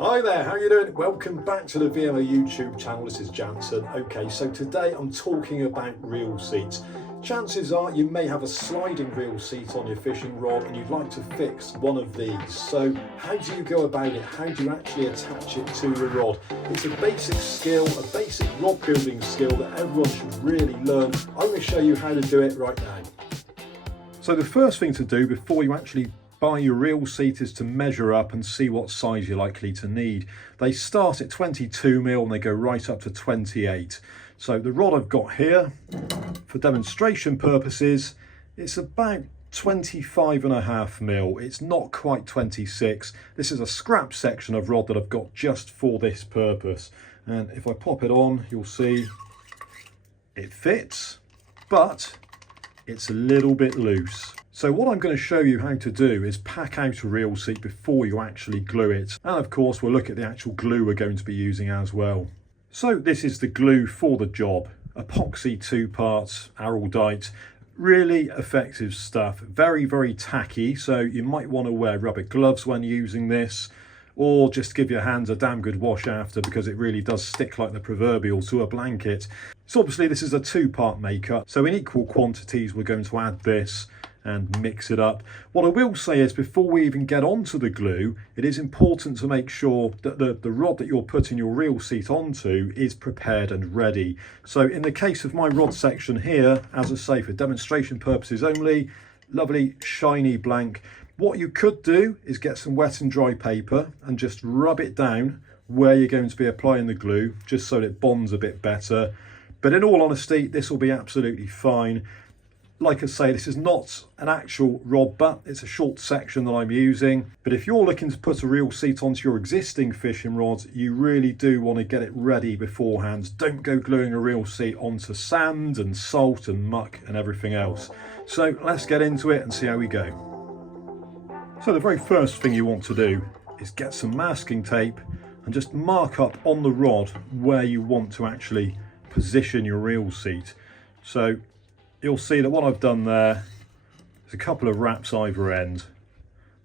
Hi there, how are you doing? Welcome back to the VMO YouTube channel. This is Jansen. Okay, so today I'm talking about reel seats. Chances are you may have a sliding reel seat on your fishing rod and you'd like to fix one of these. So how do you go about it? How do you actually attach it to your rod? It's a basic skill, a basic rod building skill that everyone should really learn. I'm going to show you how to do it right now. So the first thing to do before you actually buy your reel seat is to measure up and see what size you're likely to need. They start at 22mm and they go right up to 28. So the rod I've got here, for demonstration purposes, it's about 25.5mm. It's not quite 26. This is a scrap section of rod that I've got just for this purpose. And if I pop it on, you'll see it fits, but it's a little bit loose. So what I'm going to show you how to do is pack out a reel seat before you actually glue it. And of course, we'll look at the actual glue we're going to be using as well. So this is the glue for the job. Epoxy 2 parts, araldite, really effective stuff. Very, very tacky. So you might want to wear rubber gloves when using this, or just give your hands a damn good wash after, because it really does stick like the proverbial to a blanket. So obviously this is a 2-part makeup. So in equal quantities, we're going to add this and mix it up. What I will say is, before we even get onto the glue, it is important to make sure that the rod that you're putting your reel seat onto is prepared and ready. So in the case of my rod section here, as I say, for demonstration purposes only, lovely shiny blank. What you could do is get some wet and dry paper and just rub it down where you're going to be applying the glue, just so that it bonds a bit better. But in all honesty, this will be absolutely fine. Like I say, this is not an actual rod butt, it's a short section that I'm using. But if you're looking to put a reel seat onto your existing fishing rods, you really do want to get it ready beforehand. Don't go gluing a reel seat onto sand and salt and muck and everything else. So let's get into it and see how we go. So the very first thing you want to do is get some masking tape and just mark up on the rod where you want to actually position your reel seat. So you'll see that what I've done there is a couple of wraps either end.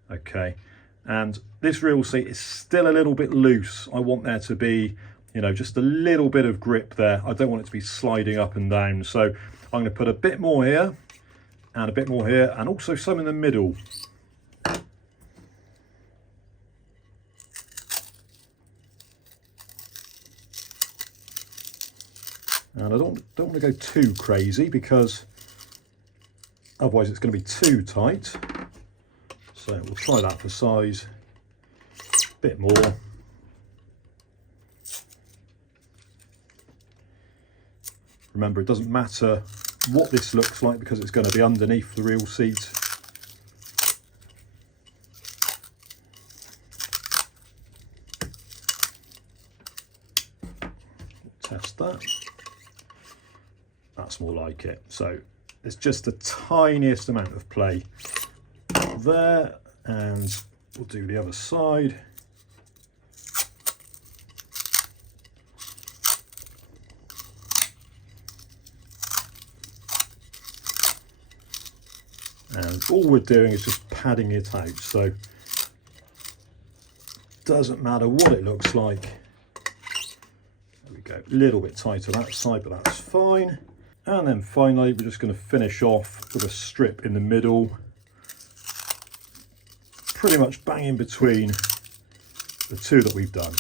Okay, and this reel seat is still a little bit loose. I want there to be, you know, just a little bit of grip there. I don't want it to be sliding up and down. So I'm going to put a bit more here and a bit more here, and also some in the middle. And I don't want to go too crazy, because otherwise it's going to be too tight. So we'll try that for size. A bit more. Remember, it doesn't matter what this looks like, because it's going to be underneath the reel seat. Test that. That's more like it. So it's just the tiniest amount of play there, and we'll do the other side. And all we're doing is just padding it out, so doesn't matter what it looks like. There we go, a little bit tighter that side, but that's fine. And then finally, we're just going to finish off with a strip in the middle, pretty much bang in between the two that we've done.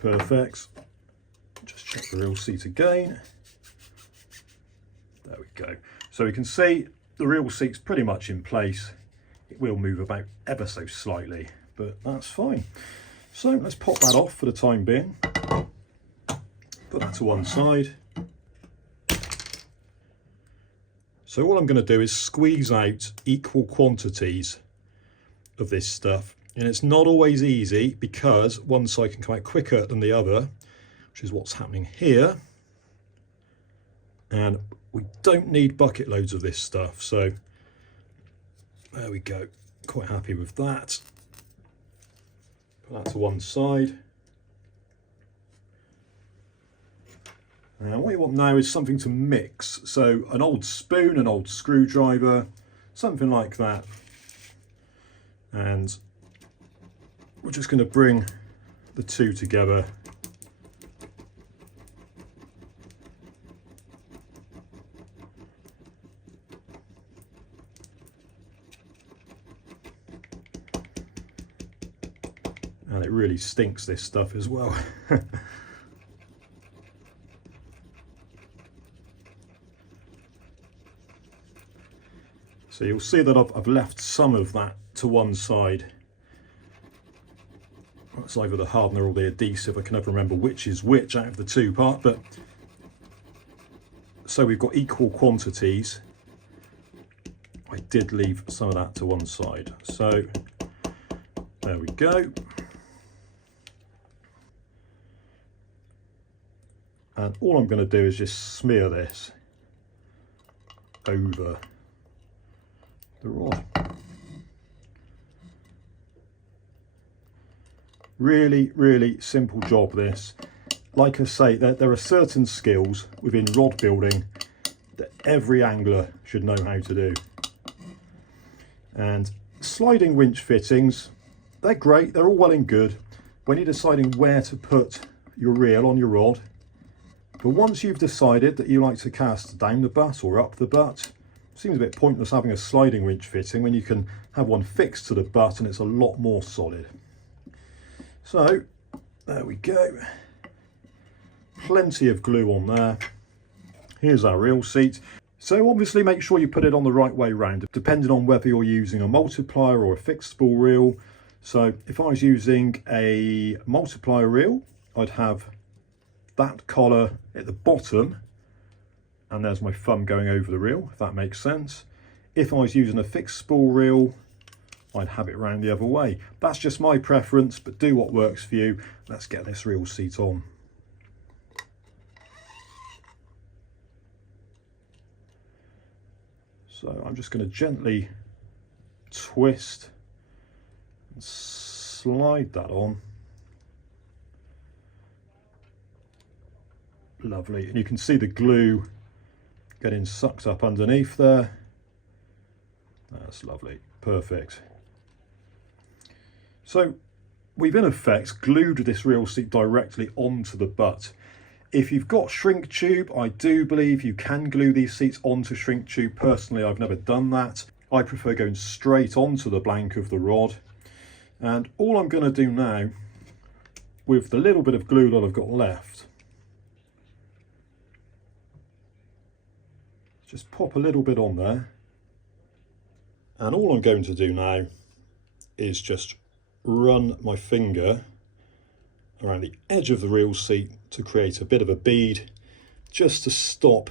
Perfect. Just check the reel seat again. There we go. So we can see the reel seat's pretty much in place. It will move about ever so slightly, but that's fine. So let's pop that off for the time being. Put that to one side. So all I'm going to do is squeeze out equal quantities of this stuff. And it's not always easy, because one side can come out quicker than the other, which is what's happening here. And we don't need bucket loads of this stuff, so there we go. Quite happy with that. Put that to one side. And what you want now is something to mix. So an old spoon, an old screwdriver, something like that. And we're just going to bring the two together. And it really stinks, this stuff as well. So you'll see that I've left some of that to one side. It's either the hardener or the adhesive. I can never remember which is which out of the two part, but so we've got equal quantities. I did leave some of that to one side. So there we go. And all I'm going to do is just smear this over the rod. Really, really simple job this. Like I say, there are certain skills within rod building that every angler should know how to do. And sliding winch fittings, they're great, they're all well and good when you're deciding where to put your reel on your rod. But once you've decided that you like to cast down the butt or up the butt, it seems a bit pointless having a sliding winch fitting when you can have one fixed to the butt and it's a lot more solid. So there we go. Plenty of glue on there. Here's our reel seat. So obviously make sure you put it on the right way round, depending on whether you're using a multiplier or a fixed spool reel. So if I was using a multiplier reel, I'd have that collar at the bottom, and there's my thumb going over the reel, if that makes sense. If I was using a fixed spool reel, I'd have it round the other way. That's just my preference, but do what works for you. Let's get this reel seat on. So I'm just going to gently twist and slide that on. Lovely, and you can see the glue getting sucked up underneath there. That's lovely, perfect. So we've in effect glued this reel seat directly onto the butt. If you've got shrink tube, I do believe you can glue these seats onto shrink tube. Personally, I've never done that. I prefer going straight onto the blank of the rod. And all I'm going to do now, with the little bit of glue that I've got left, just pop a little bit on there. And all I'm going to do now is just run my finger around the edge of the reel seat to create a bit of a bead, just to stop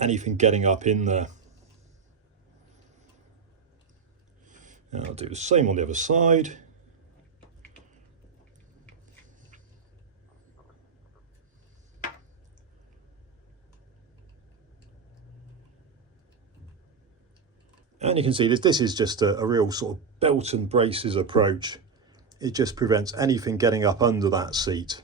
anything getting up in there. And I'll do the same on the other side. And you can see this is just a real sort of belt and braces approach. It just prevents anything getting up under that seat.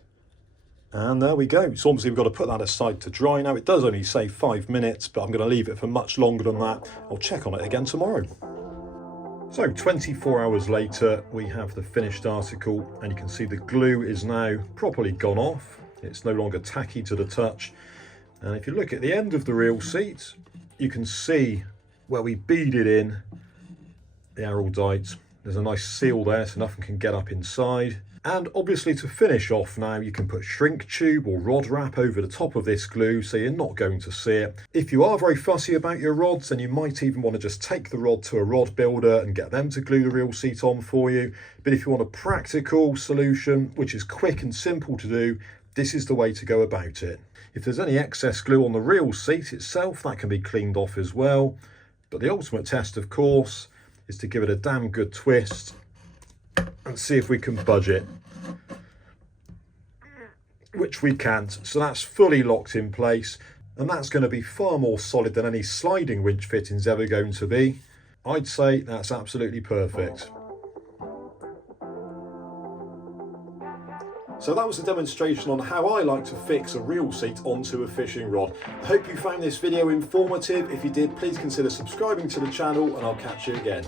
And there we go. So obviously we've got to put that aside to dry now. It does only say 5 minutes, but I'm going to leave it for much longer than that. I'll check on it again tomorrow. So 24 hours later, we have the finished article, and you can see the glue is now properly gone off. It's no longer tacky to the touch. And if you look at the end of the reel seat, you can see where we beaded in the araldite. There's a nice seal there so nothing can get up inside. And obviously to finish off now, you can put shrink tube or rod wrap over the top of this glue so you're not going to see it. If you are very fussy about your rods, then you might even want to just take the rod to a rod builder and get them to glue the reel seat on for you. But if you want a practical solution, which is quick and simple to do, this is the way to go about it. If there's any excess glue on the reel seat itself, that can be cleaned off as well. But the ultimate test, of course, is to give it a damn good twist and see if we can budge it, which we can't. So that's fully locked in place, and that's going to be far more solid than any sliding winch fitting's ever going to be. I'd say that's absolutely perfect. So that was a demonstration on how I like to fix a reel seat onto a fishing rod. I hope you found this video informative. If you did, please consider subscribing to the channel and I'll catch you again.